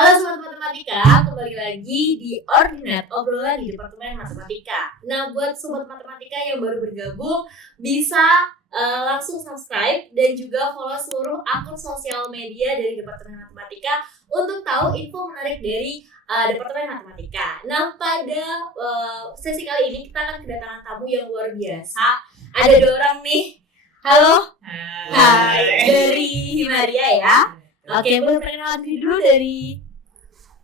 Halo Sobat Matematika, kembali lagi di Ordinate, obrolan di Departemen Matematika. Nah, buat Sobat Matematika yang baru bergabung, bisa langsung subscribe dan juga follow seluruh akun sosial media dari Departemen Matematika untuk tahu info menarik dari Departemen Matematika. Nah, pada sesi kali ini kita akan kedatangan tamu yang luar biasa. Ada 2 orang nih. Halo. Hai. Dari Himaria ya. Oke, boleh perkenalan diri dulu dari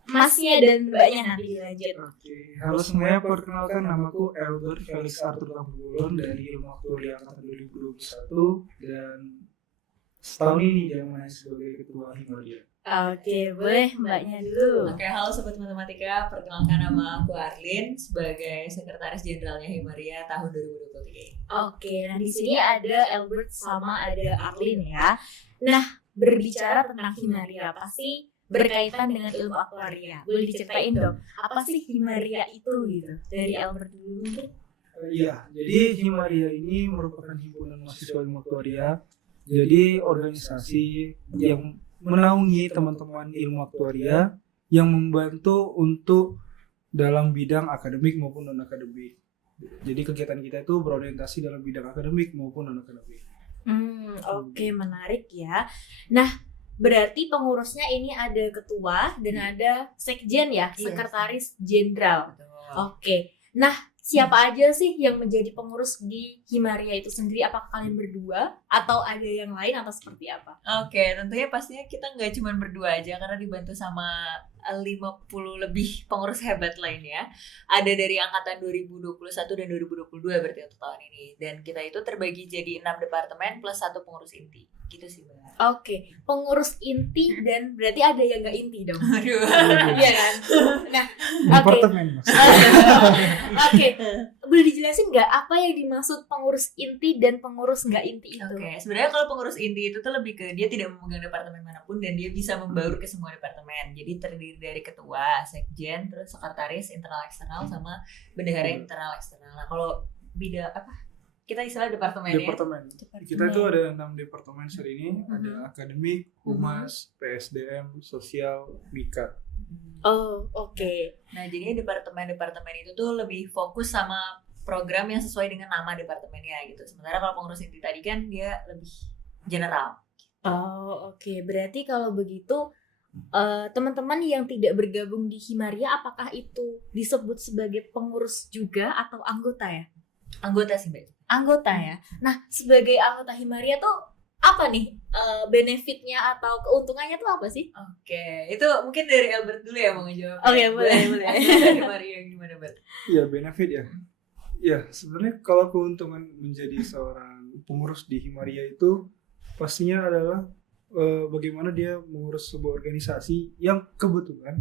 Masnya dan Mbaknya, nanti dilanjut. Oke, halo semuanya, perkenalkan namaku Albert Felix Arthur Lampulon dari Ilmu Aktuaria Angkatan 2021 dan setahun ini diamanai sebagai Ketua Himaria. Oke, boleh Mbaknya dulu. Oke, halo Sobat Matematika, perkenalkan nama aku Arlin sebagai Sekretaris Jenderalnya Himaria tahun 2023. Oke, nah di sini ada Albert sama ada Arlin ya. Nah, berbicara tentang Himaria, pasti berkaitan dengan ilmu aktuaria. Boleh diceritain dong, apa sih Himaria itu gitu? Dari Albert dulu mungkin. Iya, jadi Himaria ini merupakan himpunan mahasiswa ilmu aktuaria. Jadi organisasi yang menaungi teman-teman ilmu aktuaria yang membantu untuk dalam bidang akademik maupun non-akademik. Jadi kegiatan kita itu berorientasi dalam bidang akademik maupun non-akademik. Oke, menarik ya. Nah, berarti pengurusnya ini ada ketua dan ada sekjen ya, Iya. sekretaris jenderal. Oke. Nah, siapa aja sih yang menjadi pengurus di Himaria itu sendiri? Apakah kalian berdua atau ada yang lain atau seperti apa? Oke, tentunya pastinya kita nggak cuma berdua aja karena dibantu sama 50 lebih pengurus hebat lainnya. Ada dari angkatan 2021 dan 2022 berarti untuk tahun ini. Dan kita itu terbagi jadi 6 departemen plus 1 pengurus inti. Gitu sih, Mbak. Oke, pengurus inti dan berarti ada yang nggak inti dong. Aduh. Iya kan? Nah, Departemen, Mas. Oke, boleh dijelasin nggak apa yang dimaksud pengurus inti dan pengurus nggak inti itu? Oke, sebenarnya kalau pengurus inti itu tuh lebih ke dia tidak memegang departemen manapun dan dia bisa membaur ke semua departemen. Jadi terdiri dari ketua, sekjen, terus sekretaris, internal eksternal sama bendahara internal eksternal. Nah, kalau bidang apa? Kita istilah departemennya. Departemen. Kita itu ada 6 departemen saat ini, ada akademik, humas, PSDM, sosial, Mika. Oh, oke. Nah, jadi departemen-departemen itu tuh lebih fokus sama program yang sesuai dengan nama departemennya gitu. Sementara kalau pengurus inti tadi kan dia lebih general. Oh, oke. Berarti kalau begitu teman-teman yang tidak bergabung di Himaria, apakah itu disebut sebagai pengurus juga atau anggota ya? Anggota sih, Mbak. Anggota ya. Nah, sebagai anggota Himaria tuh apa nih benefitnya atau keuntungannya tuh apa sih? Oke, itu mungkin dari Albert dulu ya mau ngejawab. Oke, boleh. Dari Maria gimana, Bert? Iya, benefit ya. Ya, sebenarnya kalau keuntungan menjadi seorang pengurus di Himaria itu pastinya adalah bagaimana dia mengurus sebuah organisasi yang kebetulan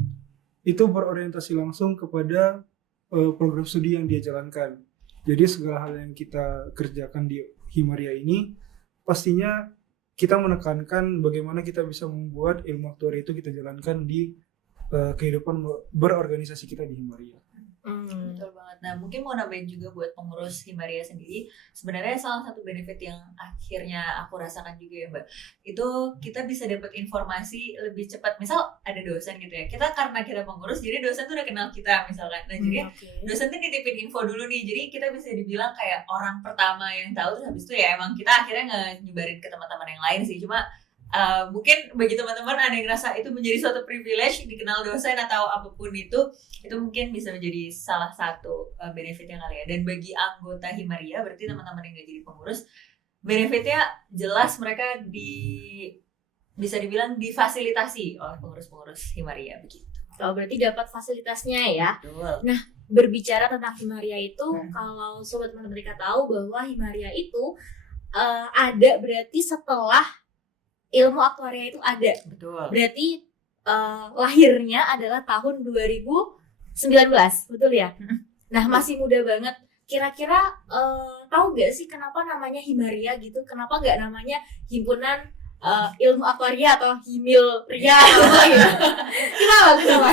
itu berorientasi langsung kepada program studi yang dia jalankan. Jadi segala hal yang kita kerjakan di Himaria ini pastinya kita menekankan bagaimana kita bisa membuat ilmu aktuaria itu kita jalankan di kehidupan berorganisasi kita di Himaria. Betul banget. Nah, mungkin mau nambahin juga buat pengurus Himaria sendiri, sebenarnya salah satu benefit yang akhirnya aku rasakan juga ya, Mbak, itu kita bisa dapat informasi lebih cepat. Misal ada dosen gitu ya, kita karena kita pengurus, jadi dosen tuh udah kenal kita misalkan. Nah, jadi dosen tuh nitipin info dulu nih, jadi kita bisa dibilang kayak orang pertama yang tahu, terus habis itu ya emang kita akhirnya nyebarin ke teman-teman yang lain sih. Cuma mungkin bagi teman-teman ada yang ngerasa itu menjadi suatu privilege dikenal dosen atau apapun itu mungkin bisa menjadi salah satu benefitnya kali ya. Dan bagi anggota Himaria, berarti teman-teman yang nggak jadi pengurus, benefitnya jelas mereka bisa dibilang difasilitasi oleh pengurus-pengurus Himaria begitu. Oh, berarti dapat fasilitasnya ya. Betul. Nah, berbicara tentang Himaria itu, kalau Sobat Matematika tahu bahwa Himaria itu ada berarti setelah ilmu aktuaria itu ada. Betul. Berarti lahirnya adalah tahun 2019, betul ya? Nah, masih muda banget. Kira-kira tahu nggak sih kenapa namanya Himaria gitu? Kenapa nggak namanya Himpunan Ilmu Aktuaria atau Himilria? Kenapa?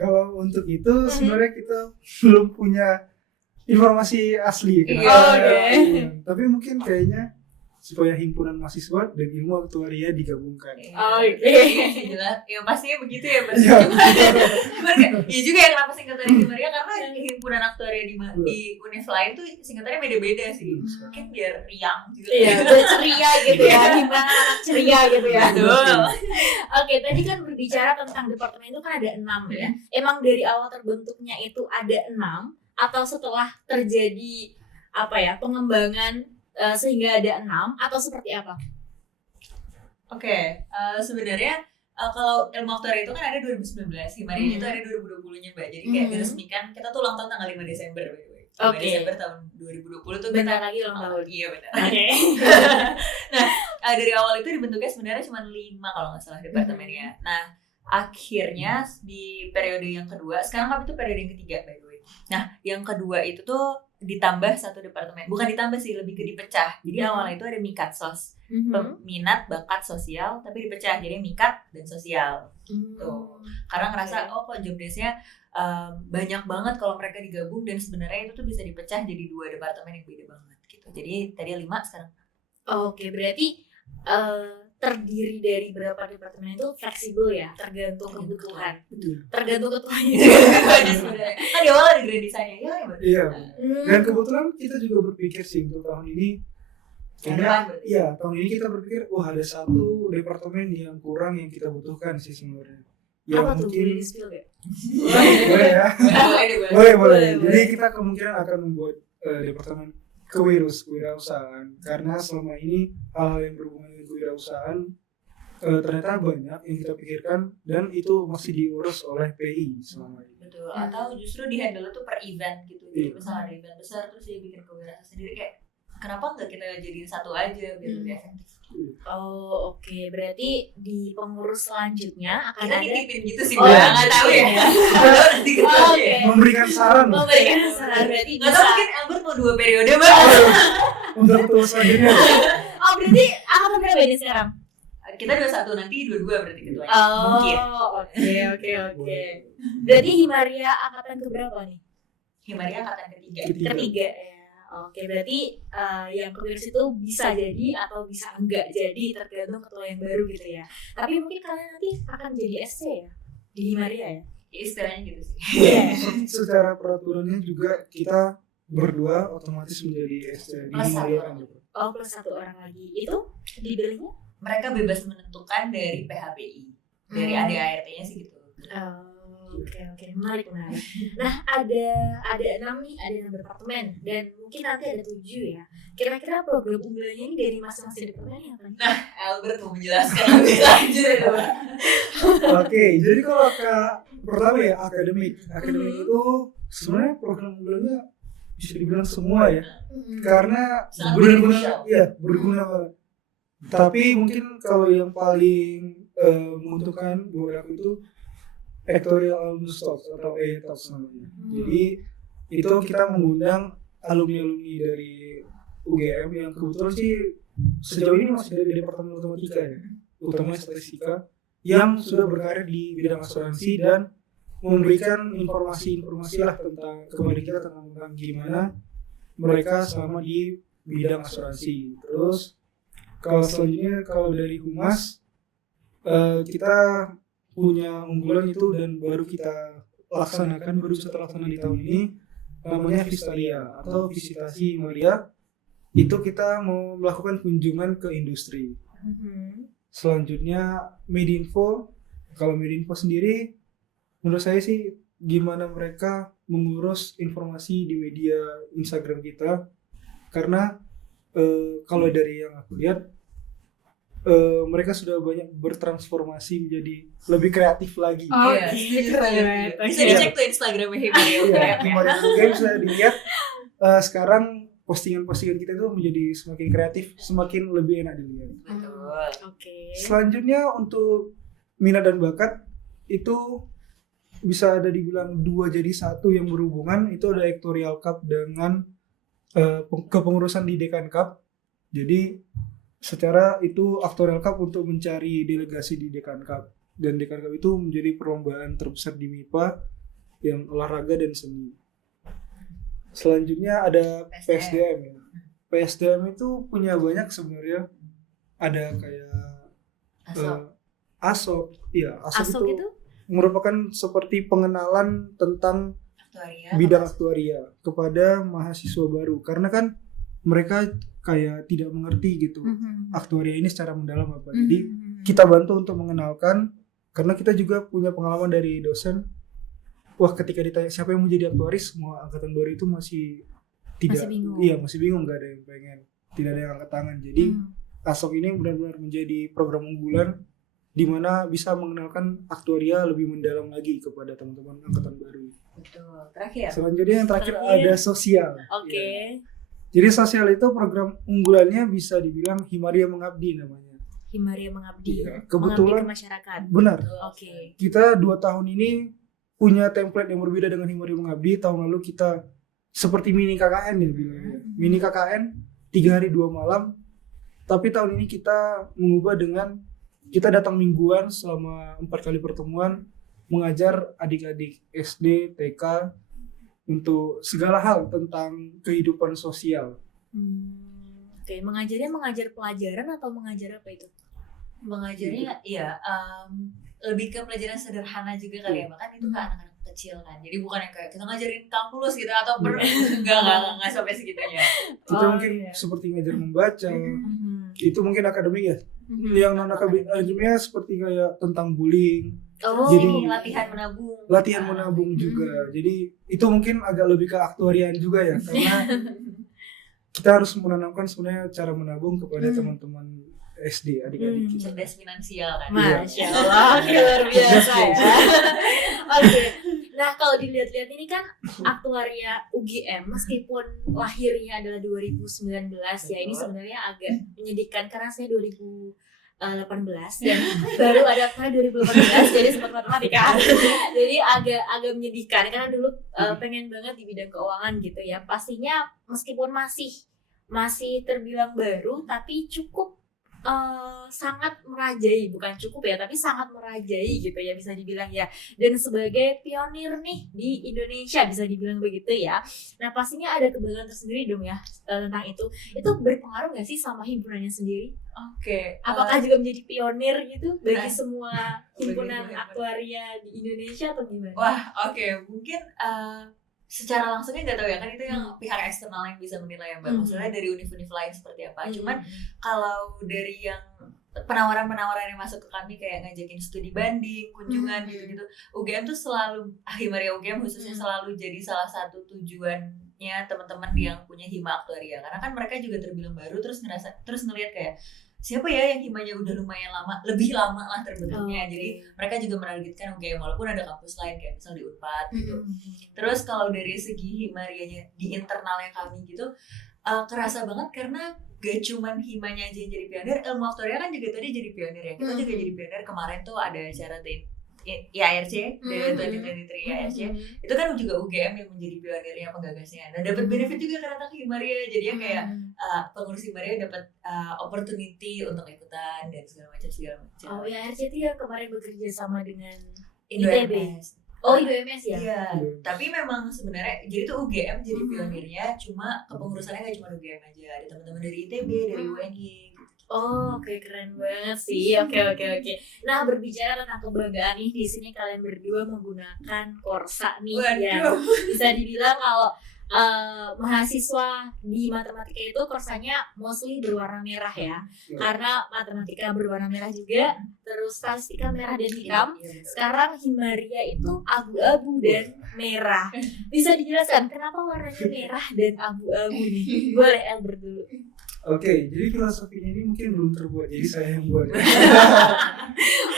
Kalau untuk itu sebenarnya kita belum punya informasi asli. Iya. Tapi mungkin kayaknya supaya himpunan mahasiswa dan ilmu aktuaria digabungkan. Oke. Iya sih jelas. Ya pastinya begitu ya, Mbak. Iya. Iya juga ya kenapa singkatannya Himaria, karena himpunan aktuaria di univ lain tuh singkatannya beda-beda sih. Mungkin biar riang juga. Iya, udah ceria gitu ya, gimana anak ceria gitu ya. Betul. Oke, tadi kan berbicara tentang departemen itu kan ada 6 ya. Emang dari awal terbentuknya itu ada 6 atau setelah terjadi pengembangan sehingga ada 6 atau seperti apa? Oke, sebenarnya kalau ilmu aktuaria itu kan ada 2019, Himaria itu ada 2020-nya Mbak. Jadi kayak diresmikan, kita tuh ulang tahun tanggal 5 Desember by the way. 5 Desember tahun 2020 tuh Bentar lagi ulang tahun. Iya benar. Oke. Nah, dari awal itu dibentuknya sebenarnya cuma 5 kalau nggak salah departemennya. Nah, akhirnya di periode yang kedua, sekarang kami itu periode yang ketiga by the way. Nah, yang kedua itu tuh ditambah satu departemen, bukan ditambah sih, lebih ke dipecah. Jadi awalnya itu ada Mikatsos, peminat bakat sosial, tapi dipecah jadi Mikat dan sosial. Tuh, karena ngerasa kok job desk-nya banyak banget kalau mereka digabung, dan sebenarnya itu tuh bisa dipecah jadi 2 departemen yang beda banget gitu. Jadi tadi 5 sekarang. Oke, berarti terdiri dari berapa departemen itu fleksibel ya, tergantung kebutuhan, tergantung ketuanya. Kan di awal ada grand design-nya, ya Mbak. Iya. Dan kebetulan kita juga berpikir sih untuk tahun ini, tahun ini kita berpikir, ada satu departemen yang kurang yang kita butuhkan sih sebenarnya. Ya apa tuh, mungkin boleh di-spill gak? boleh ya. Boleh. Boleh. Jadi kita kemungkinan akan membuat departemen kewirausahaan, karena selama ini hal yang berhubungan dengan kewirausahaan ternyata banyak yang kita pikirkan dan itu masih diurus oleh PI selama ini. Betul. Atau justru di handle tuh per event gitu. Jadi misalnya ada event besar terus dia bikin kewirausahaan sendiri, kayak kenapa nggak kita jadiin satu aja biar lebih efektif. Oh oke, berarti di pengurus selanjutnya akan Kita ada dititipin gitu sih, Oh, Mbak. Nggak tahu ya. Nanti kita tahu ya. Memberikan saran memberikan saran, berarti Nggak bisa. tahu, mungkin Albert mau 2 periode, Mbak. untuk ketua selanjutnya. Oh berarti angkatan berapa ini sekarang? Kita 21, nanti 22 berarti ketuanya. Oh Mungkin. oke. Berarti Himaria angkatan keberapa nih? Himaria angkatan ketiga. Ketiga ya. Oke, berarti yang kewirausahaan itu bisa jadi atau bisa enggak jadi tergantung ketua yang baru gitu ya. Tapi mungkin kalian nanti akan jadi SC ya di Himaria ya. Ya, istilahnya gitu sih. Secara peraturannya juga kita berdua otomatis menjadi SC di Plus Himaria satu. kan gitu. Oh plus 1 orang lagi. Itu dipilihnya? Mereka bebas menentukan dari PHPI, dari ADART-nya sih gitu. Oke, menarik. Nah, ada 6 nih, ada 6 departemen dan mungkin nanti ada 7 ya. Kira-kira program unggulannya ini dari masing-masing departemen apa nih? Albert mau menjelaskan lebih lanjut ya, Mbak. Oke, jadi kalau pertama ya akademik itu sebenarnya program unggulannya bisa dibilang semua ya, karena Sangat benar-benar berguna banget. Tapi mungkin kalau yang paling menguntungkan buat aku itu Factorial Alumnus Talks atau Talks namanya. Jadi itu kita mengundang alumni-alumni dari UGM yang kebetulan sih sejauh ini masih dari Departemen Matematika ya, utamanya statistika, yang sudah berkarir di bidang asuransi dan memberikan informasi-informasi lah tentang kepada kita tentang gimana mereka selama di bidang asuransi. Terus kalau selanjutnya kalau dari Humas kita punya unggulan itu dan baru kita laksanakan, baru bisa terlaksana di tahun ini, namanya Vistalia atau visitasi Himaria. Itu kita mau melakukan kunjungan ke industri. Selanjutnya Medinfo. Kalau Medinfo sendiri menurut saya sih gimana mereka mengurus informasi di media Instagram kita, karena kalau dari yang aku lihat mereka sudah banyak bertransformasi menjadi lebih kreatif lagi. Iya. Bisa dicek tuh Instagramnya Himaria. Kemarin juga bisa dilihat sekarang postingan-postingan kita itu menjadi semakin kreatif, semakin lebih enak dilihat. Betul. Oke. Selanjutnya untuk minat dan bakat itu bisa ada dibilang 2 jadi 1 yang berhubungan. Itu ada Actuarial Cup dengan kepengurusan di Dekan Cup. Jadi secara itu Actuarial Cup untuk mencari delegasi di Dekan Cup, dan Dekan Cup itu menjadi perlombaan terbesar di MIPA yang olahraga dan seni. Selanjutnya ada PSDM ya. PSDM itu punya banyak sebenarnya. Ada kayak ASOP. Iya, ASOP itu merupakan seperti pengenalan tentang aktuaria, bidang aktuaria kepada mahasiswa baru, karena kan mereka kayak tidak mengerti gitu aktuaria ini secara mendalam apa. Jadi kita bantu untuk mengenalkan, karena kita juga punya pengalaman dari dosen. Wah, ketika ditanya siapa yang mau jadi aktuaris, semua angkatan baru itu masih bingung. Iya, masih bingung, nggak ada yang pengen, tidak ada yang angkat tangan. Jadi ASOK ini benar-benar menjadi program unggulan di mana bisa mengenalkan aktuaria lebih mendalam lagi kepada teman-teman angkatan baru. Betul. Terakhir. Selanjutnya yang terakhir ada sosial. Oke. Ya. Jadi sosial itu program unggulannya bisa dibilang Himaria Mengabdi namanya. Himaria Mengabdi. Ya, kebetulan mengabdi ke masyarakat. Benar. Oke. Kita 2 tahun ini punya template yang berbeda dengan Himaria Mengabdi. Tahun lalu kita seperti mini KKN ya bilangnya. Mini KKN 3 hari 2 malam. Tapi tahun ini kita mengubah dengan kita datang mingguan selama 4 kali pertemuan, mengajar adik-adik SD, TK untuk segala hal tentang kehidupan sosial. Oke, mengajar pelajaran atau mengajar apa itu? Mengajarnya ya lebih ke pelajaran sederhana juga kali ya, bahkan itu ke anak-anak kecil kan. Jadi bukan yang kayak kita ngajarin kalkulus gitu atau enggak sampai segitunya. Kita mungkin seperti ngajar membaca. Itu mungkin akademik ya. Yang non akademiknya seperti kayak tentang bullying. Jadi latihan menabung juga. Jadi itu mungkin agak lebih ke aktuarian juga ya, karena kita harus menanamkan sebenarnya cara menabung kepada teman-teman SD, adik-adik kita. Cerdas finansial kan. Masya Allah, luar biasa ya. Oke. Nah, kalau dilihat-lihat ini kan aktuaria UGM meskipun lahirnya adalah 2019 ya, ini sebenarnya agak menyedihkan karena saya 2018 dan baru ada tahun 2018 jadi sempat matematika. Jadi agak menyedihkan karena dulu pengen banget di bidang keuangan gitu ya. Pastinya meskipun masih terbilang baru tapi cukup sangat merajai, bukan cukup ya, tapi sangat merajai gitu ya bisa dibilang ya. Dan sebagai pionir nih di Indonesia bisa dibilang begitu ya. Nah pastinya ada kebanggaan tersendiri dong ya tentang itu. Itu berpengaruh nggak sih sama himpunannya sendiri? Oke. Apakah juga menjadi pionir gitu bagi semua himpunan aktuaria di Indonesia atau gimana? Wah, oke. Mungkin secara langsungnya nggak tahu ya, kan itu yang pihak eksternal yang bisa menilai ya Mbak. Maksudnya dari univ-univ lain seperti apa. Cuman kalau dari yang penawaran-penawaran yang masuk ke kami kayak ngajakin studi banding, kunjungan gitu-gitu, UGM tuh selalu, Himaria UGM khususnya selalu jadi salah satu tujuannya teman-teman yang punya hima aktuaria. Karena kan mereka juga terbilang baru, terus ngelihat kayak siapa ya yang himanya udah lumayan lama, lebih lama lah terbentuknya. Jadi mereka juga menargetkan UGM walaupun ada kampus lain kayak misal di Unpad gitu. Terus kalau dari segi himarianya di internalnya kami gitu, kerasa banget karena gak cuman himanya aja yang jadi pionir, ilmu aktuaria kan juga tadi jadi pionir ya. Kita juga jadi pionir. Kemarin tuh ada acara IARC, dari 2023 IARC, itu kan juga UGM yang menjadi pionirnya penggagasnya. Dan dapat benefit juga karena Himaria, jadinya kayak pengurus Himaria dapat opportunity untuk ikutan dan segala macam. Oh IARC itu yang kemarin bekerja sama dengan ITB. Oh IDMS ya? Iya, tapi memang sebenarnya jadi tuh UGM jadi pionirnya, cuma kepengurusannya nggak cuma UGM aja, ada teman-teman dari ITB, dari UNY. Oh, oke, keren banget sih. Oke. Nah, berbicara tentang kebanggaan nih, di sini kalian berdua menggunakan Korsa nih. Ya. Bisa dibilang kalau mahasiswa di matematika itu Korsanya mostly berwarna merah ya. Karena matematika berwarna merah juga, terus statistika merah dan hitam. Sekarang Himaria itu abu-abu dan merah. Bisa dijelaskan kenapa warnanya merah dan abu-abu nih? Boleh Albert dulu. Oke, jadi filosofinya ini mungkin belum terbuat, jadi saya yang buat.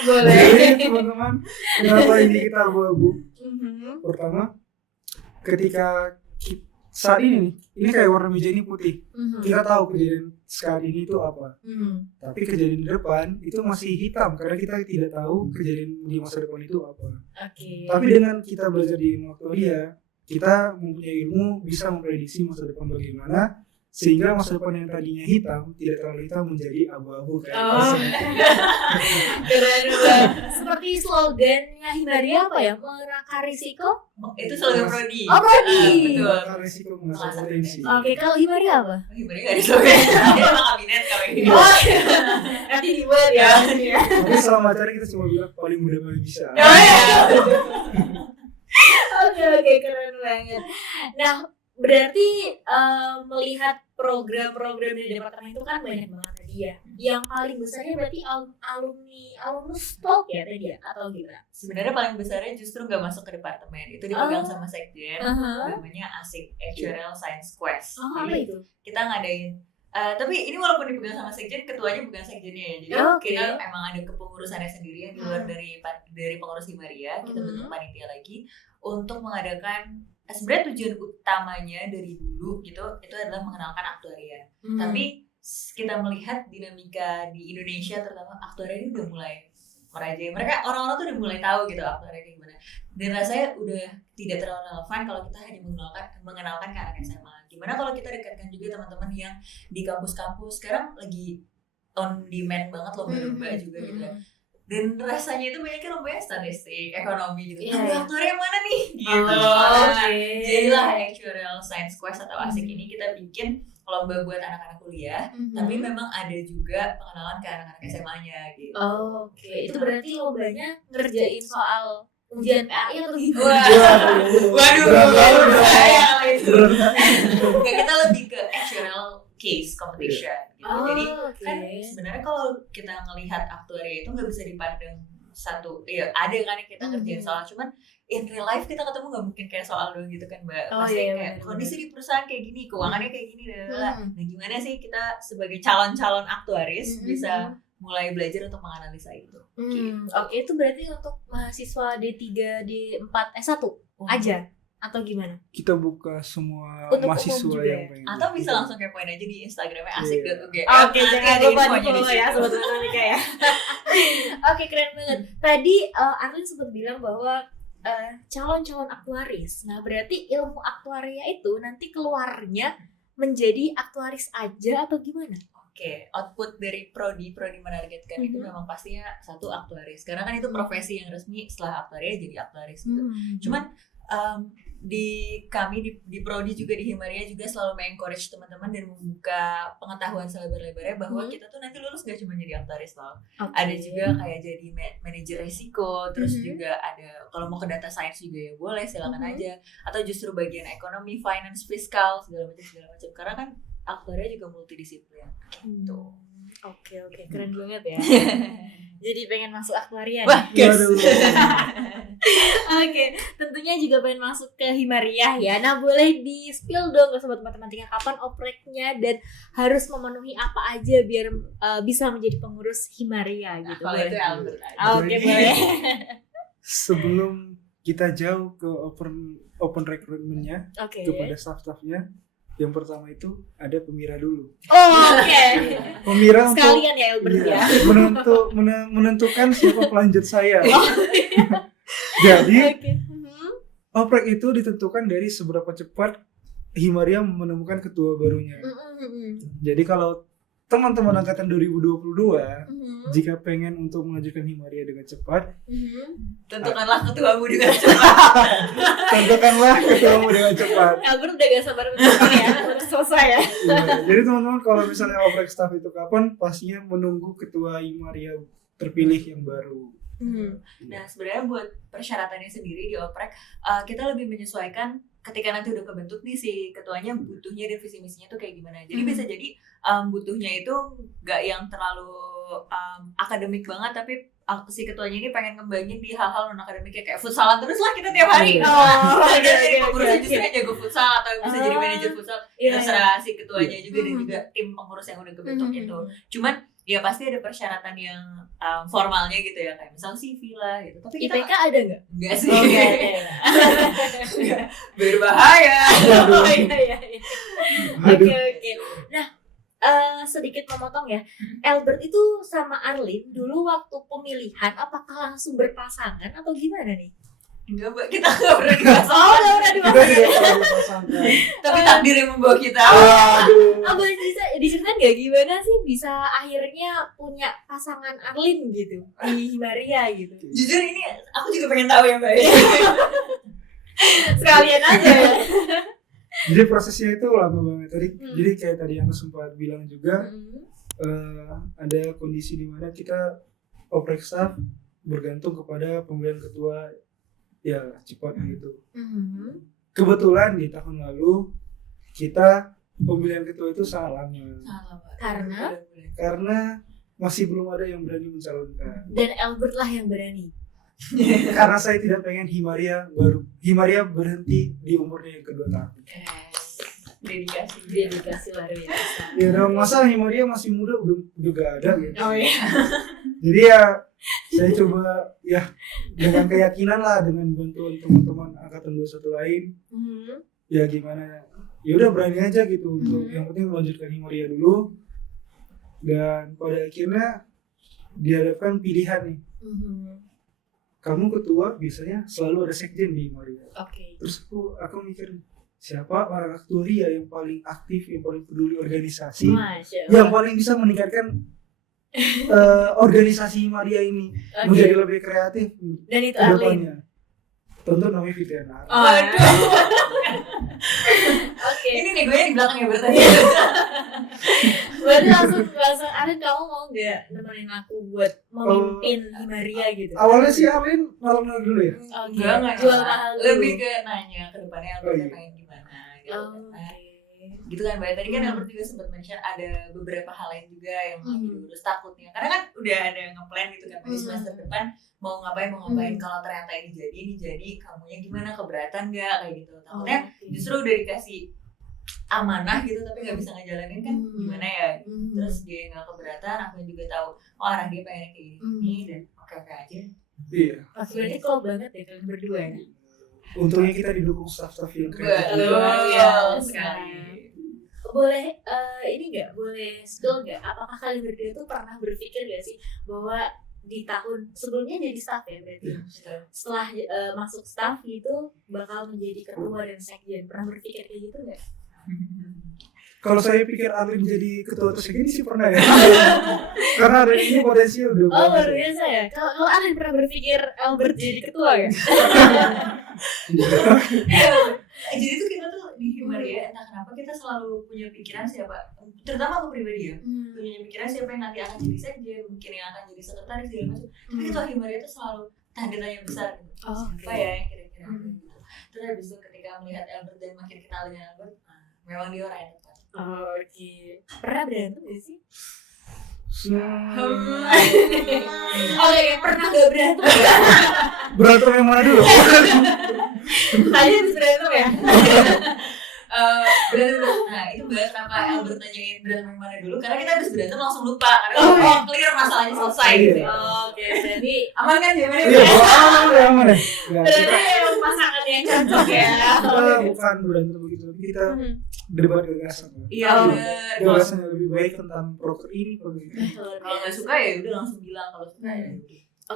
Boleh. Jadi teman-teman, kenapa ini kita abu-abu? Pertama, ketika saat ini kayak warna meja ini putih. Kita tahu kejadian sekarang ini itu apa. Tapi kejadian di depan itu masih hitam karena kita tidak tahu kejadian di masa depan itu apa. Tapi dengan kita belajar di ilmu aktuaria, kita mempunyai ilmu bisa memprediksi masa depan bagaimana. sehingga masa depan yang tadinya hitam tidak terlalu hitam menjadi abu-abu kayak Oh. Keren banget. Seperti slogannya Himaria apa ya? Menakar risiko. Itu slogan Prodi. Oh, Prodi. Betul. Menakar resiko mengasah potensi. Oke, kalau Himaria apa? Gimana gak ada slogan? Dia emang kabinet kalau ini. Oh, nanti dibuat ya. Tapi selama acara kita cuma bilang paling mudah paling bisa. Oh, ya. Oke, keren banget. Nah, berarti melihat program-program di departemen itu kan banyak banget tadi ya. Yang paling besarnya berarti alumnus talk ya tadi ya, atau gimana? Sebenarnya paling besarnya justru nggak masuk ke departemen, itu dipegang sama sekjen, Uh-huh. namanya ASIQ, Actuarial Science Quest. Oh, apa Jadi itu? kita ngadain, tapi ini walaupun dipegang sama sekjen, ketuanya bukan sekjennya ya. Jadi Oke. kita emang ada kepengurusannya sendiri yang di luar dari pengurus Himaria. Kita bentuk panitia lagi untuk mengadakan. Sebenarnya tujuan utamanya dari dulu gitu itu adalah mengenalkan aktuaria. Tapi kita melihat dinamika di Indonesia terutama aktuaria ini udah mulai merajai. Mereka orang-orang tuh udah mulai tahu gitu aktuaria kayak gimana. Dan rasanya udah tidak terlalu relevan kalau kita hanya mengenalkan ke anak SMA. Gimana kalau kita dekatkan juga teman-teman yang di kampus-kampus sekarang lagi on demand banget lomba-lomba juga gitu ya. Dan rasanya itu banyaknya lombanya statistik, ekonomi gitu. Iya. Aktuaria yang mana nih? Gitu. Oke. Jadilah Actuarial Science Quest atau ASIQ ini kita bikin lomba buat anak-anak kuliah, tapi memang ada juga pengenalan ke anak-anak SMA-nya gitu. Oh, oke. Itu berarti lombanya ngerjain soal ujian PAI atau gimana? Waduh, bahaya itu. Enggak, kita lebih ke actuarial case competition gitu. Jadi kan sebenarnya kalau kita ngelihat aktuaria itu nggak bisa dipandang satu, ya ada kan yang kita kerjain soal, cuman in real life kita ketemu nggak mungkin kayak soal doang gitu kan Mbak. Pasti kayak kondisi di perusahaan kayak gini, keuangannya kayak gini, nah gimana sih kita sebagai calon-calon aktuaris bisa mulai belajar untuk menganalisa itu. Oke, itu berarti untuk mahasiswa D3, D4, S1 aja atau gimana? Kita buka semua Untuk umum mahasiswa juga yang ya? pengen. Atau bisa langsung kepoin aja di Instagramnya asik.ugm. Oke, Nanti jangan ada lupa infonya di-follow ya situ. Sobat Matematika ya. Oke, keren banget. Tadi Arlin sempat bilang bahwa calon-calon aktuaris. Nah, berarti ilmu aktuaria itu nanti keluarnya menjadi aktuaris aja atau gimana? Oke, output dari prodi menargetkan itu memang pastinya satu aktuaris. Karena kan itu profesi yang resmi setelah aktuaria jadi aktuaris gitu. Cuman di prodi juga di Himaria juga selalu mengencourage teman-teman dan membuka pengetahuan selebar-lebarnya bahwa kita tuh nanti lulus gak cuma jadi aktuaris loh. Ada juga kayak jadi manajer risiko, terus juga ada kalau mau ke data science juga ya boleh, silakan aja. Atau justru bagian ekonomi, finance, fiskal segala macam. Karena kan aktuaria juga multidisiplin gitu. Oke, keren banget ya. Jadi pengen masuk aktuaria. Wah, Oke, tentunya juga pengen masuk ke Himaria ya. Nah, boleh di-spill dong ke Sobat Matematika kapan opreknya dan harus memenuhi apa aja biar bisa menjadi pengurus Himaria gitu. Kalau itu Albert aja. Oke, boleh. Sebelum kita jauh ke open recruitment-nya Oke. kepada staff-staffnya, yang pertama itu ada pemira dulu. Oh, oke. Pemira untuk Sekalian ya Albert ya. menentukan siapa pelanjut saya. Jadi oprek itu ditentukan dari seberapa cepat Himaria menemukan ketua barunya. Jadi kalau teman-teman angkatan 2022 jika pengen untuk mengajukan Himaria dengan cepat, tentukanlah ketuamu dengan cepat. tentukanlah ketuamu dengan cepat. Albert udah gak sabar untuk ya, untuk selesai ya. Jadi teman-teman kalau misalnya oprek staff itu kapan, pastinya menunggu ketua Himaria terpilih yang baru. Nah sebenarnya buat persyaratannya sendiri di oprek kita lebih menyesuaikan ketika nanti udah kebentuk nih si ketuanya butuhnya dan visi misinya tuh kayak gimana. Jadi bisa jadi butuhnya itu nggak yang terlalu akademik banget, tapi si ketuanya ini pengen ngembangin di hal-hal non akademik kayak futsalan terus lah kita tiap hari. Bisa jadi pengurusnya justru yang jago futsal atau bisa jadi manajer futsal. Terserah si ketuanya juga dan juga tim pengurus yang udah kebentuk itu. Cuman ya pasti ada persyaratan yang formalnya gitu ya, kayak misal CV lah gitu. Tapi kita IPK ada nggak? enggak sih. Berbahaya. Iya. Oke. Nah, sedikit memotong ya. Albert itu sama Arlin dulu waktu pemilihan apakah langsung berpasangan atau gimana nih? Enggak Mbak, kita nggak pernah dipasangkan. Oh, udah Kita dipasangkan. tidak pernah dipasangkan. Tapi takdir yang membawa kita. Waduh. Oh, boleh bisa diceritain gak gimana sih bisa akhirnya punya pasangan Arlin gitu di Himaria gitu? Jujur ini aku juga pengen tahu ya Mbak. Sekalian aja ya. Jadi prosesnya itu lama banget. Jadi kayak tadi yang sempat bilang juga, ada kondisi di mana kita oprek staff bergantung kepada pemilihan ketua ya cepat gitu. Kebetulan di tahun lalu kita pemilihan ketua itu sangat lama karena masih belum ada yang berani mencalonkan. Dan Albert lah yang berani. Karena saya tidak pengen Himaria berhenti di umurnya yang kedua tahun. Dedikasi luar biasa. Ya dong, masa Himaria masih muda udah gak ada gitu. Oh iya. Jadi ya saya coba ya dengan keyakinan lah, dengan bantuan teman-teman angkatan 21 lain. Ya gimana? Ya udah berani aja gitu untuk yang penting melanjutkan Himaria dulu. Dan pada akhirnya dihadapkan pilihan nih. Kamu ketua, biasanya selalu ada sekjen di Himaria. Terus aku mikir, siapa orang aktuaria yang paling aktif, yang paling peduli organisasi, yang paling bisa meningkatkan organisasi Himaria ini menjadi lebih kreatif Dan itu ke depannya. Tentu namanya Fitiana. Ini nih gue di belakang ya berarti. Berarti langsung Arlin, kamu mau gak nemenin aku buat memimpin Himaria gitu? Awalnya sih Arlin malam dulu ya. Enggak Jual mahal dulu. Lebih ke nanya ke depannya Albert pengen gimana gitu. Gitu kan Mbak, tadi kan Albert juga sempat mention ada beberapa hal lain juga yang lagi diurus takutnya, karena kan udah ada nge-plan gitu kan di semester depan mau ngapain kalau ternyata ini jadi kamunya gimana, keberatan nggak kayak gitu. Takutnya justru udah dikasih amanah gitu tapi nggak bisa ngejalanin kan gimana ya. Terus dia nggak keberatan, aku juga tahu arah dia pengen kayak gini dan oke aja. Iya. Berarti klop banget ya kalian berdua ya. Untungnya kita didukung staff-staff yang kreatif. Betul sekali. Boleh ini nggak, boleh spill nggak, apakah kalian berdua tuh pernah berpikir nggak sih bahwa di tahun sebelumnya jadi staff ya berarti setelah masuk staff gitu bakal menjadi ketua dan sekjen, pernah berpikir kayak gitu nggak? Kalau saya pikir Arlin jadi ketua atau sekjen sih pernah ya. Karena Arlin ini potensinya udah Oh luar biasa ya. Kalau Arlin pernah berpikir Albert jadi ketua ya? Jadi tuh kita tuh di Himaria entah kenapa kita selalu punya pikiran siapa, terutama aku pribadi ya, punya pikiran siapa yang nanti akan jadi sekjen, mungkin yang akan jadi sekretaris segala macam. Tapi ketua Himaria tuh selalu tanda tanya besar gitu. Siapa ya yang kira-kira gitu. Terus habis itu ketika melihat Albert dan makin kenal dengan Albert, memang dia orang yang tepat. Pernah berantem gak sih? Pernah gak berantem? Berantem yang mana dulu? Tadi habis berantem ya? Berantem. Nah itu bahas kenapa Albert nanyain berantem yang mana dulu, karena kita habis berantem langsung lupa karena clear masalahnya selesai gitu. Oke, jadi aman kan ya? Iya, aman ya. berarti emang pasangan yang cocok ya. Kita bukan berantem begitu, tapi kita debat gagasan. Iya benar. Gagasan yang lebih baik tentang proker ini kalau gitu. Kalau nggak suka ya udah langsung bilang, kalau suka ya.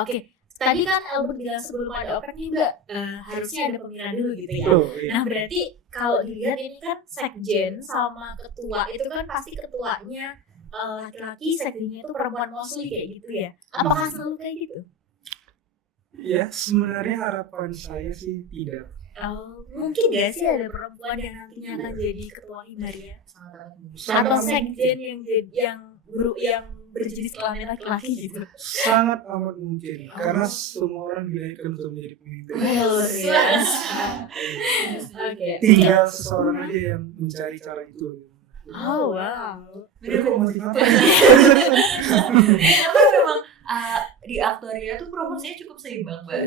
Oke, tadi kan Albert bilang sebelum ada oprek juga harusnya ada pemilihan dulu gitu ya. Nah berarti kalau dilihat ini kan sekjen sama ketua itu kan pasti ketuanya laki-laki, sekjennya itu perempuan mostly kayak gitu ya. Apakah selalu kayak gitu? Ya sebenarnya harapan saya sih tidak. Mungkin gak sih ada perempuan yang nantinya akan jadi ketua Himaria Sangat atau sekjen yang berjenis kelamin laki-laki gitu? Sangat amat mungkin karena semua orang dilahirkan untuk menjadi pemimpin. Tinggal seseorang aja yang mencari cara itu. Oh wow. Tapi kok motivator? Tapi memang di aktoria tuh proporsinya cukup seimbang Mbak,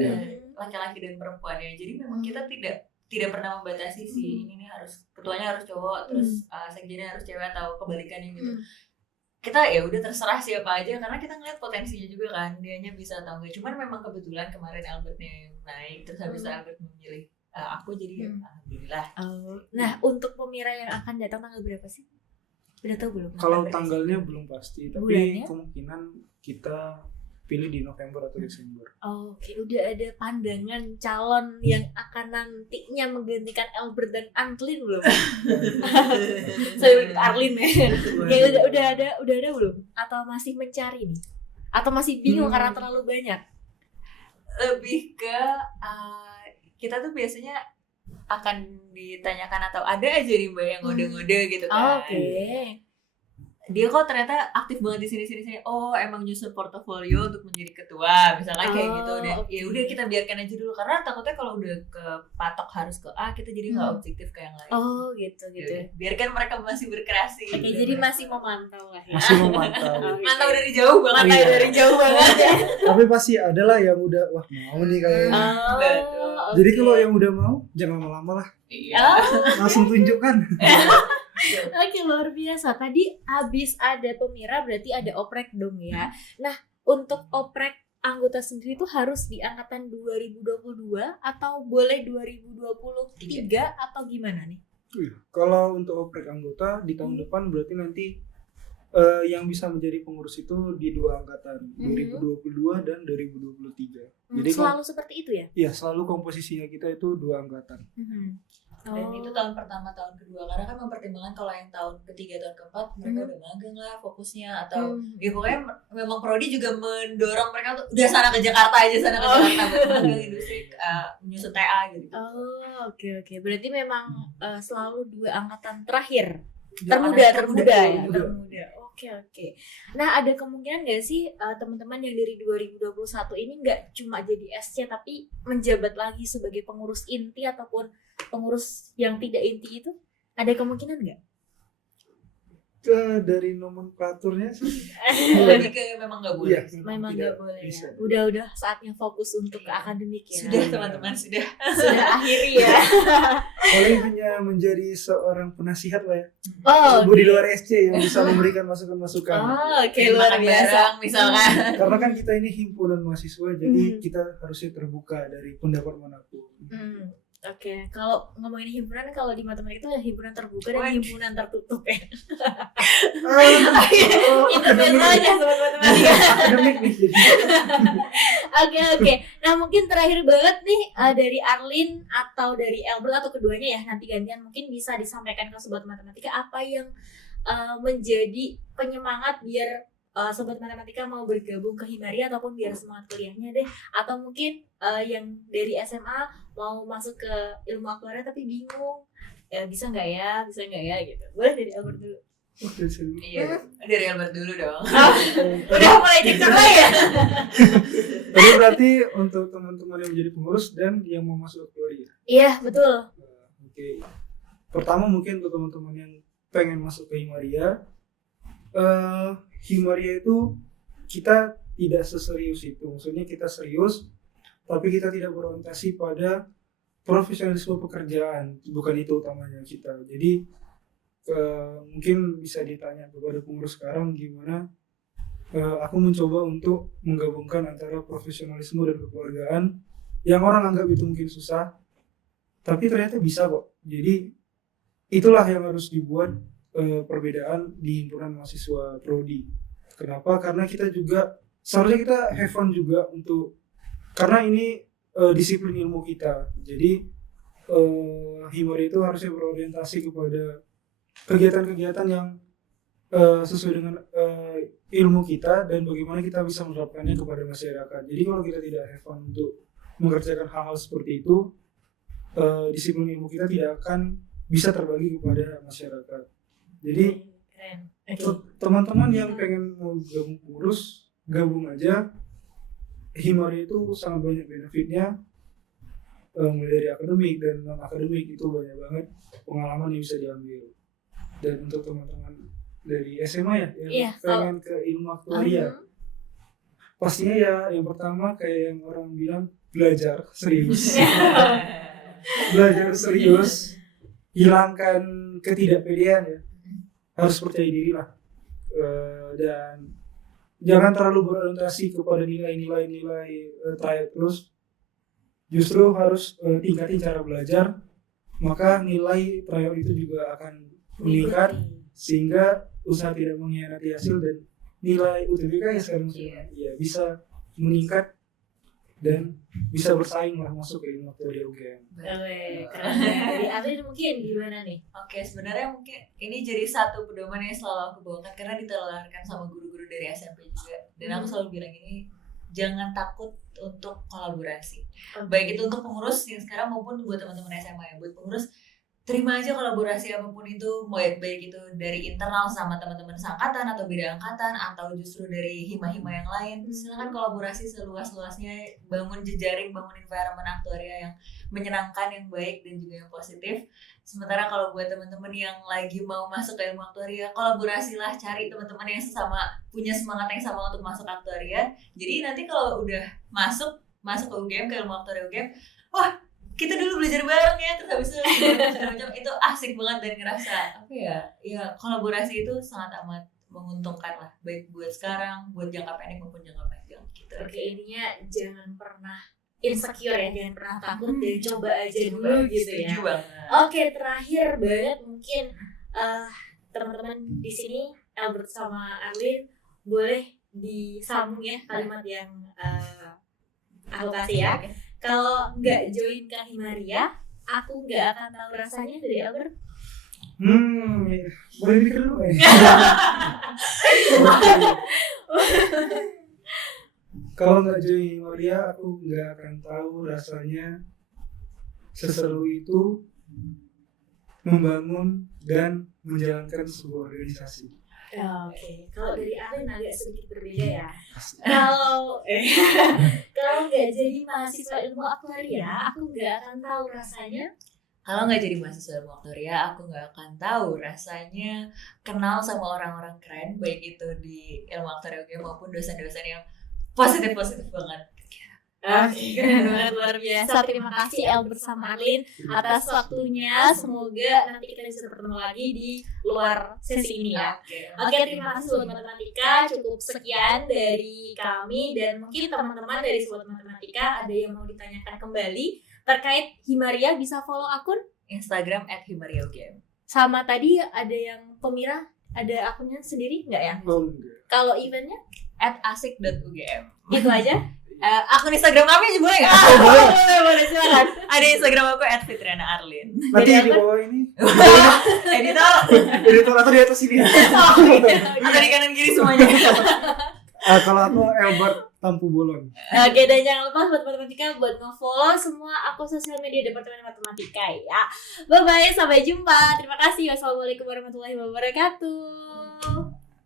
laki-laki dan perempuannya. Jadi memang kita tidak pernah membatasi sih ini nih harus ketuanya harus cowok, terus sekjennya harus cewek atau kebalikannya gitu. Kita ya udah terserah siapa aja karena kita ngeliat potensinya juga kan, dianya bisa atau enggak. Cuman memang kebetulan kemarin Albertnya yang naik, terus habis Albert memilih aku, jadi alhamdulillah. Nah untuk Pemira yang akan datang tanggal berapa sih? Udah tahu belum? Kalau tanggalnya belum pasti, tapi bulannya? kemungkinan kita pilih di November atau Desember. Oke, udah ada pandangan calon yang akan nantinya menggantikan Albert dan Antlin belum? Saya Arlin ya. Kayak udah ada belum? Atau masih mencari nih? Atau masih bingung karena terlalu banyak? Lebih ke kita tuh biasanya akan ditanyakan atau ada aja nih Mbak yang ngode-ngode gitu kan. Oke. Dia kok ternyata aktif banget di sini. Oh, emang nyusun portofolio untuk menjadi ketua, misalnya kayak gitu. Ya udah kita biarkan aja dulu karena takutnya kalau udah kepatok harus ke A kita jadi nggak objektif kayak yang lain. Oh gitu. Biarkan mereka masih berkreasi. Oke, jadi masih memantau lah ya. Masih memantau. Mantau dari jauh banget. Iya. Dari jauh banget ya. Tapi pasti ada lah yang udah wah mau nih kayaknya. Betul. Jadi kalau yang udah mau jangan lama-lama lah, Iya. langsung tunjukkan. Oke, luar biasa. Tadi habis ada pemira berarti ada oprek dong ya. Nah, untuk oprek anggota sendiri tuh harus di angkatan 2022 atau boleh 2023 atau gimana nih? Kalau untuk oprek anggota di tahun depan berarti nanti yang bisa menjadi pengurus itu di dua angkatan, 2022 dan 2023. Jadi selalu seperti itu ya? Iya, selalu komposisinya kita itu dua angkatan. Dan itu tahun pertama, tahun kedua karena kan mempertimbangkan kalau yang tahun ketiga, tahun keempat mereka udah magang lah fokusnya atau ya pokoknya memang prodi juga mendorong mereka tuh udah sana ke Jakarta buat magang industri menyusun TA gitu. Oke. Berarti memang selalu dua angkatan terakhir. Termuda ya. Oke. Nah, ada kemungkinan nggak sih teman-teman yang dari 2021 ini nggak cuma jadi SC tapi menjabat lagi sebagai pengurus inti ataupun pengurus yang tidak inti itu? Ada kemungkinan nggak? Dari nomenklaturnya sih lebih ke memang nggak boleh. Iya, Memang nggak boleh bisa. ya. Udah saatnya fokus untuk ke akademik ya. Sudah teman-teman sudah Akhiri ya. Paling hanya menjadi seorang penasihat lah ya. Oke. Di luar SC yang bisa memberikan masukan-masukan. Oke, luar biasa. Misalkan. Karena kan kita ini himpunan mahasiswa, jadi kita harusnya terbuka dari pendapat manapun. Oke, kalau ngomongin himpunan, kalau di matematika itu ada himpunan terbuka dan himpunan tertutup ya. Itu biasanya sobat matematika. Akademik nih jadi. Oke. Nah, mungkin terakhir banget nih dari Arlin atau dari Albert atau keduanya ya, nanti gantian mungkin bisa disampaikan ke sobat matematika apa yang menjadi penyemangat biar sobat matematika mau bergabung ke Himaria ataupun biar semangat kuliahnya deh, atau mungkin yang dari SMA mau masuk ke ilmu aktuaria tapi bingung ya bisa nggak ya gitu. Boleh dari Albert dulu. Iya, dari Albert dulu dong. Udah mulai cekcok lagi ya. Jadi berarti untuk teman-teman yang menjadi pengurus dan yang mau masuk aktuaria. Iya, betul. Oke. Pertama mungkin untuk teman-teman yang pengen masuk ke Himaria, Himaria itu kita tidak seserius itu. Maksudnya kita serius, tapi kita tidak berorientasi pada profesionalisme pekerjaan. Bukan itu utamanya kita. Jadi mungkin bisa ditanya kepada pengurus sekarang gimana aku mencoba untuk menggabungkan antara profesionalisme dan kekeluargaan yang orang anggap itu mungkin susah, tapi ternyata bisa kok. Jadi itulah yang harus dibuat perbedaan di himpunan mahasiswa prodi. Kenapa? Karena kita juga seharusnya kita have fun juga untuk, karena ini disiplin ilmu kita. Jadi Himaria itu harusnya berorientasi kepada kegiatan-kegiatan yang sesuai dengan ilmu kita dan bagaimana kita bisa menerapkannya kepada masyarakat. Jadi kalau kita tidak have fun untuk mengerjakan hal-hal seperti itu, disiplin ilmu kita tidak akan bisa terbagi kepada masyarakat. Jadi teman-teman yang pengen mau gabung pengurus, gabung aja. Himaria itu sangat banyak benefitnya, mulai dari akademik dan non akademik itu banyak banget pengalaman yang bisa diambil. Dan untuk teman-teman dari SMA yang pengen ke ilmu aktuaria, pastinya ya yang pertama kayak yang orang bilang belajar serius. Belajar serius, hilangkan ketidakpedean ya. Harus percaya diri lah, dan jangan terlalu berorientasi kepada nilai trial terus. Justru harus tingkatin cara belajar, maka nilai trial itu juga akan meningkat sehingga usaha tidak mengkhianati hasil dan nilai UTBK ya sekarang ya bisa meningkat dan bisa bersaing lah masuk ke ilmu aktuaria UGM. Keren. Jadi Alin mungkin gimana nih? Oke, sebenarnya mungkin ini jadi satu pedoman yang selalu aku bawakan karena ditelarkan sama guru-guru dari SMP juga. Dan aku selalu bilang ini, jangan takut untuk kolaborasi. Baik itu untuk pengurus yang sekarang maupun buat teman-teman SMA ya. Buat pengurus, terima aja kolaborasi apapun itu, baik itu dari internal sama teman-teman seangkatan atau beda angkatan atau justru dari hima-hima yang lain. Silakan kolaborasi seluas-luasnya, bangun jejaring, bangun environment aktuaria yang menyenangkan, yang baik dan juga yang positif. Sementara kalau buat teman-teman yang lagi mau masuk ke ilmu aktuaria, kolaborasilah, cari teman-teman yang sesama, punya semangat yang sama untuk masuk aktuaria. Jadi nanti kalau udah masuk ke UGM, ke ilmu aktuaria UGM, wah kita dulu belajar bareng ya, terus habis itu itu asik banget dan ngerasa apa ya kolaborasi itu sangat amat menguntungkan lah, baik buat sekarang, buat jangka pendek maupun jangka panjang gitu. Oke, intinya jangan pernah insecure ya, jangan pernah takut dan coba aja dulu gitu ya. Setuju banget. Oke, terakhir banget mungkin teman-teman di sini Albert sama Arlin boleh disambung ya kalimat yang aku kasih ya. Kalau nggak join ke Himaria, aku nggak akan tahu rasanya dari Albert. Boleh pikir dulu ya. Kalau nggak join Himaria, aku nggak akan tahu rasanya seseru itu membangun dan menjalankan sebuah organisasi. Oke, kalau dari Arlin agak sedikit berbeda ya. Kalau nggak jadi mahasiswa ilmu aktuaria, aku nggak akan tahu rasanya. Kalau nggak jadi mahasiswa ilmu aktuaria, aku nggak akan tahu rasanya kenal sama orang-orang keren, baik itu di ilmu aktuaria maupun dosen-dosen yang positif banget. Oke, keren banget, luar biasa. Terima kasih Albert sama Arlin atas waktunya. Semoga nanti kita bisa bertemu lagi di luar sesi ini ya. Oke, terima kasih Sobat Matematika. Cukup sekian dari kami dan mungkin teman-teman dari Sobat Matematika ada yang mau ditanyakan kembali terkait Himaria, bisa follow akun Instagram @himariaugm. sama tadi ada yang Pemira ada akunnya sendiri nggak ya? Oh, enggak. Kalau eventnya @asik.ugm. itu aja. Akun Instagram kami juga boleh nggak? Boleh silakan. Ada Instagram aku @fitriana_arlin. Nanti di bawah ini Editor editor atau di atas ini. atau di kanan kiri semuanya. Kalau aku Albert Tampu Bolon. Oke, dan jangan lupa buat matematika buat nge-follow semua akun sosial media Departemen Matematika ya. Bye bye, sampai jumpa. Terima kasih. Wassalamualaikum warahmatullahi wabarakatuh.